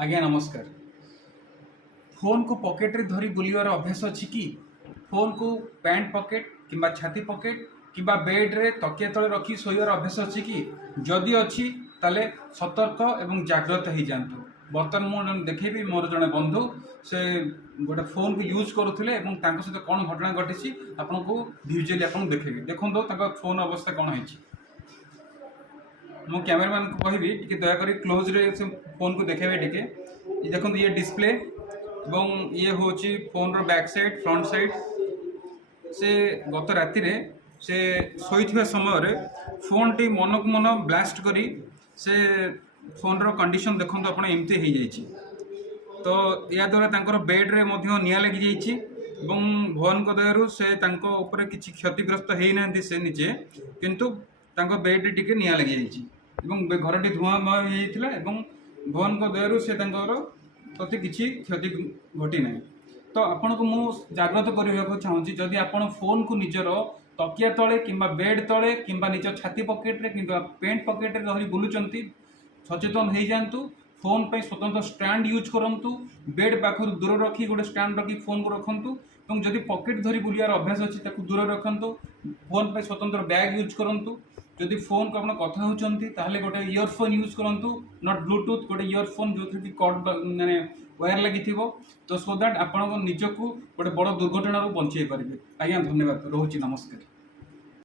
आज्ञा नमस्कार। फोन को पॉकेट रे धरी बुलिवार अभ्यास अछि कि? फोन को पैंट पॉकेट किंबा छाती पॉकेट किंबा बेड रे तकिया तले रखी शोइबार अभ्यास अछि कि? जदि अछि ताले सतर्क एवं जाग्रत हो जातु। बर्तमान मुझे देखेबी मोर जड़े बंधु से गोटे फोन को यूज करुले सहित कौन घटना घटी आपन को भिजुअली आपन देखेबी। देखो फोन अवस्था कौन है। मो कैमरामैन को कहबी टिके दयाकोरी क्लोज रे से फोन को देखेबे टिके। ये देखो ये डिस्प्ले एवं ये होची फोन रो बैक साइड फ्रंट साइड से गत राति रे से सोईथिबा समय रे फोन टी मन को मन ब्लास्ट करी से फोन रो कंडीशन देखो आपण एमती हो जाइए। तो या द्वारा तांकर बेड रे मध्य निया लगी जाइए एवं भगवान को दयारु से तांको ऊपर किसी क्षतिग्रस्त हो ना से निजे किंतु तांको बेड टिके निया लगी जाइए एवं घरटी धूआंमय होता है। भगवान को दयारु से प्रति किसी क्षति घटी ना। तो आपन को मु जाग्रत करने चाहूँगी जदि आपण फोन को निजर तकिया तले किंबा बेड तले किंबा निज छाती पॉकेट रे किंबा पेंट पॉकेट रे धरी बुलुचंती सचेतन हो जातु। फोन पे स्वतंत्र स्टैंड यूज करंतु। बेड पाखर दूर रखी गोटे स्टैंड रखी फोन को रखंतु और जदि पॉकेट धरी बुलियार अभ्यास अच्छी ताकू दूर रखंतु। फोन पे स्वतंत्र बैग यूज करंतु। जदि फोन को आप कथा होचंती ताहले गोटे इयरफोन यूज करंतु नॉट ब्लूटूथ गोटे इयरफोन जो थी कॉर्ड माने वायर लगी थिबो। तो सो दैट आपण निजको गोटे बड़ दुर्घटना बंचाई पारे। आज्ञा धन्यवाद रोची नमस्कार।